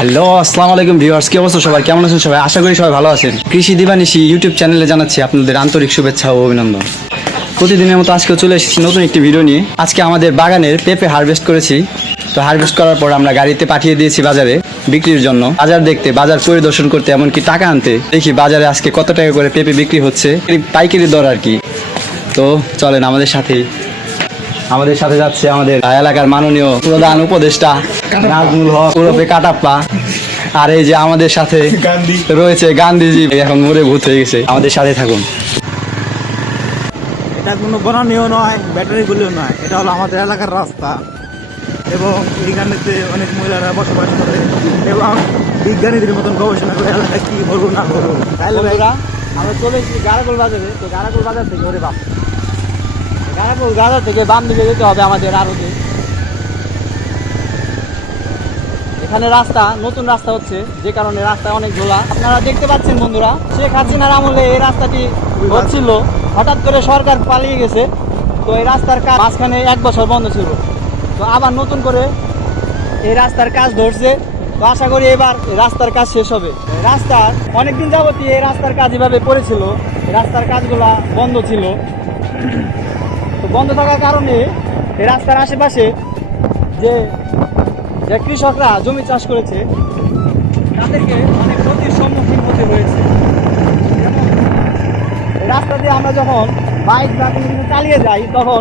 Hello, আসসালামু আলাইকুম viewers, কি অবস্থা সবাই? কেমন আছেন সবাই? আশা করি সবাই ভালো আছেন। কৃষি দিবানিশি ইউটিউব চ্যানেলে জানাচ্ছি আপনাদের আন্তরিক শুভেচ্ছা ও অভিনন্দন। প্রতিদিনের মতো আজকেও চলে এসেছি নতুন একটি ভিডিও নিয়ে। আজকে আমাদের বাগানের পেঁপে হারভেস্ট করেছি। তো হারভেস্ট করার পর আমরা গাড়িতে পাঠিয়ে দিয়েছি বাজারে বিক্রির জন্য। বাজার দেখতে, বাজার পরিদর্শন করতে, এমনকি টাকা আনতে। দেখি বাজারে আজকে কত টাকা করে পেঁপে বিক্রি হচ্ছে, পাইকারি দর আর কি। তো চলেন আমাদের সাথে যাচ্ছে আমাদের এলাকার মাননীয় প্রধান উপদেষ্টা নাজমুল হক ওরফে কাটাপ্পা। আর এই যে আমাদের সাথে রয়েছে গান্ধীজি, এখন মরে ভূত হয়ে গেছে। আমাদের সাথে থাকুন। এটা কোনো বনানীয় নয়, ব্যাটারি গুলিও নয়, এটা হলো আমাদের এলাকার রাস্তা এবং এইখানেতে অনেক মহিলারা বসবাস করে এবং বিজ্ঞানীদের মতন গবেষণা করে এলাকায় কি করবো না করবো। তাহলে আমরা চলে এসেছি গারাগোল বাজারে। তো গারাগোল বাজার থেকে ওরে বাপ, গারাগোল বাজার থেকে বাম দিকে যেতে হবে আমাদের আরতে। এখানে রাস্তা, নতুন রাস্তা হচ্ছে, যে কারণে রাস্তা অনেক ধোলা। আপনারা দেখতে পাচ্ছেন বন্ধুরা, শেখ হাসিনার আমলে এই রাস্তাটি হচ্ছিল, হঠাৎ করে সরকার পালিয়ে গেছে। তো এই রাস্তার কাজ মাঝখানে 1 বছর বন্ধ ছিল, তো আবার নতুন করে এই রাস্তার কাজ ধরছে। তো আশা করি এবার রাস্তার কাজ শেষ হবে। রাস্তার অনেকদিন যাবতই এই রাস্তার কাজ এভাবে পড়েছিল, রাস্তার কাজগুলা বন্ধ ছিল। তো বন্ধ থাকার কারণে এই রাস্তার আশেপাশে যে যে কৃষকরা জমি চাষ করেছে তাদেরকে অনেক ক্ষতির সম্মুখীন হতে হয়েছে। রাস্তা দিয়ে আমরা যখন বাইক বা কোনো কিছু চালিয়ে যাই, তখন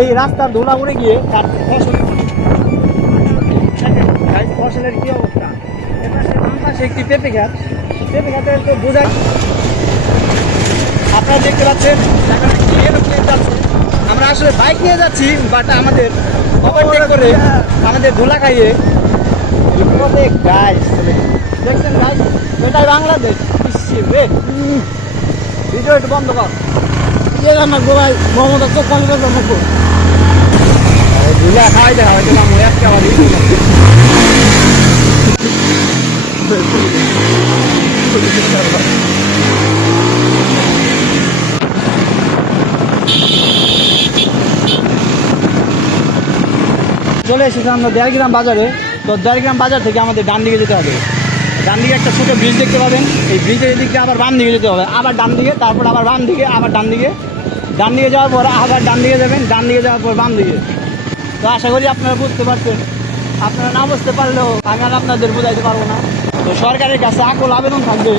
এই রাস্তার ধুলা উড়ে গিয়ে তার ফসলের কি অবস্থা। এপাশে বাম পাশে একটি পেঁপে গাছ, পেঁপে গাছের তো বোঝা আপনারা দেখতে পাচ্ছেন। আমরা আসলে বাইক নিয়ে যাচ্ছি, বাট আমাদের ওভারটেক করে আমাদের ধুলা খাইয়ে গাইস দেখছেন গাইস, এটাই বাংলাদেশ। ভিডিও একটু বন্ধ কর, রাখবো ভাই মোহাম্মদ চোখ পানি রাখবো। ধুলা খাওয়াই দেখা হয়তো না মনে একটা আমার চলে এসেছি আমরা দেড়গ্রাম বাজারে। তো দেড়গ্রাম বাজার থেকে আমাদের ডান দিকে যেতে হবে। ডান দিকে একটা ছোটো ব্রিজ দেখতে পাবেন, এই ব্রিজের এদিকে আবার বাম দিকে যেতে হবে, আবার ডান দিকে, তারপর আবার বাম দিকে, আবার ডান দিকে। ডান দিকে যাওয়ার পর আবার ডান দিকে যাবেন, ডান দিকে যাওয়ার পর বাম দিকে। তো আশা করি আপনারা বুঝতে পারছেন। আপনারা না বুঝতে পারলেও আমি আর আপনাদের বোঝাইতে পারবো না। তো সরকারের কাছে আকুল আবেদন থাকবে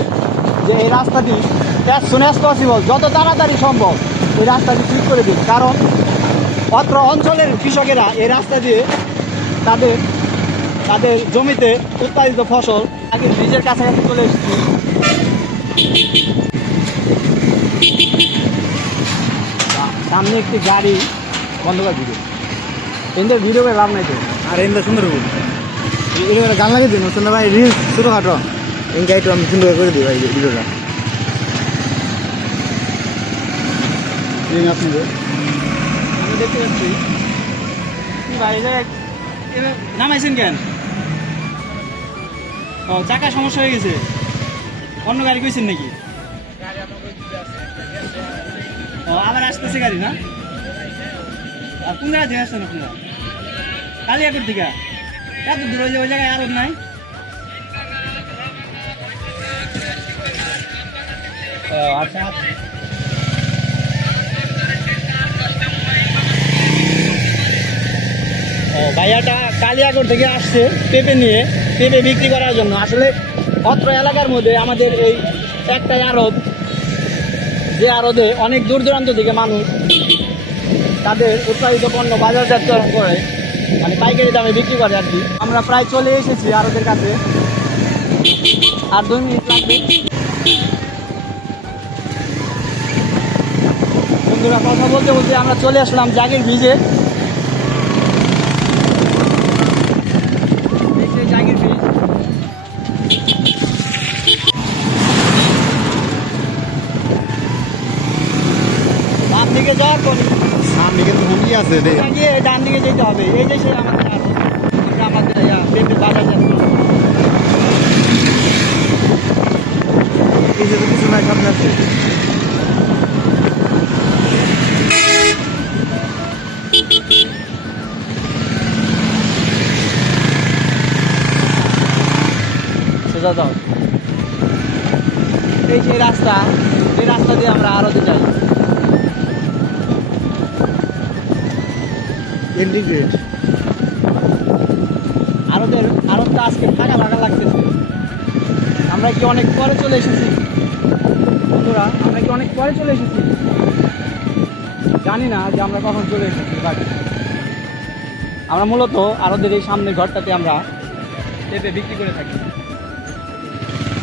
যে এই রাস্তাটি অ্যাজ সুন অ্যাজ পসিবল, যত তাড়াতাড়ি সম্ভব এই রাস্তাটি ঠিক করে দিন। কারণ অত্র অঞ্চলের কৃষকেরা এই রাস্তা দিয়ে তাদের তাদের জমিতে উৎপাদিত ফসল আগে ব্রিজের কাছাকাছি চলে এসেছে। সামনে একটি গাড়ি বন্ধ করে দিবে, এদের ভিডিও করে লাভ নাই তো। আর এদের সুন্দর গান লাগিয়ে দিন সুন্দর ভাই, রিলস ছোটোখাটো এই গাড়িটা আমি সুন্দর করে দিই ভাই ভিডিওটা। আপনাদের আমি দেখতে পাচ্ছি ভাই, নামাইছেন কেন? ও, চাকা সমস্যা হয়ে গেছে, অন্য গাড়ি কইছেন নাকি? ও, আবার আসতেছে গাড়ি না? আর কোন জায়গা দিয়ে আসছেন আপনারা? কালিয়াকুর থেকে? এত দূর, ওই জায়গায় আরো নাই? ও আচ্ছা, ভাইয়াটা কালিয়াকোট থেকে আসছে পেঁপে নিয়ে, পেঁপে বিক্রি করার জন্য। আসলে অত্র এলাকার মধ্যে আমাদের এই একটাই আড়ত, যে আড়তে অনেক দূর দূরান্ত থেকে মানুষ তাদের উৎপাদিত পণ্য বাজারজাতকরণ করে, মানে পাইকারি দামে বিক্রি করে আর কি। আমরা প্রায় চলে এসেছি আড়তের কাছে, আর 2 মিনিট লাগবে। বন্ধুরা, কথা বলতে বলতে আমরা চলে আসলাম জাগির ব্রিজে। ডান দিকে যাওয়ার পর সামনে কিন্তু হুমকি আছে, ডান দিকে যেতে হবে। এই যে সে আমাদের পেঁপে বাজার কিছু নাই, সামনে আছে। দাও দাও। এই যে রাস্তা, এই রাস্তা দিয়ে আমরা আরতে যাই। ইন্টিগ্রেট আরতটা আজকে ফাঁকা ফাঁকা লাগতেছে। আমরা কি অনেক পরে চলে এসেছি বন্ধুরা? আমরা কি অনেক পরে চলে এসেছি? জানি না যে আমরা কখন চলে এসেছি, বাট আমরা মূলত আরদের এই সামনের ঘরটাতে আমরা পেঁপে বিক্রি করে থাকি।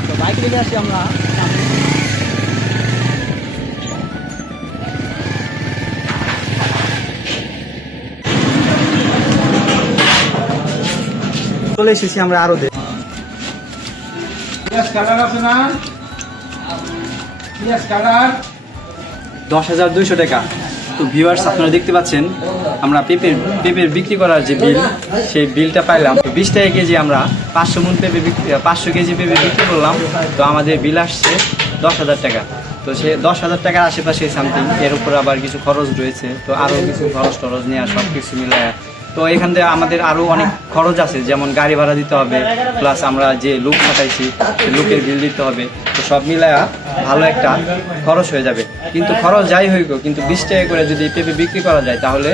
তো বাইক রেখে আসি আমরা সামনে। চলে এসেছি আমরা আরদে। 10,200 টাকা। তো ভিউয়ার্স, আপনারা দেখতে পাচ্ছেন আমরা পেঁপের বিক্রি করার যে বিল, সেই বিলটা পাইলাম 20 টাকা কেজি। আমরা 500 কেজি পেঁপে বিক্রি করলাম। তো আমাদের বিল আসছে 10,000 টাকা। তো সে 10,000 টাকার আশেপাশে সামথিং। এর উপর আবার কিছু খরচ রয়েছে, তো আরও কিছু খরচ টরচ নেওয়া সব কিছু মিলায়। তো এখান থেকে আমাদের আরও অনেক খরচ আছে, যেমন গাড়ি ভাড়া দিতে হবে, প্লাস আমরা যে লোক খাটাইছি সেই লোকের বিল দিতে হবে। তো সব মিলায়া ভালো একটা খরচ হয়ে যাবে। কিন্তু খরচ যাই হোক, কিন্তু 20 টাকা করে যদি পেঁপে বিক্রি করা যায় তাহলে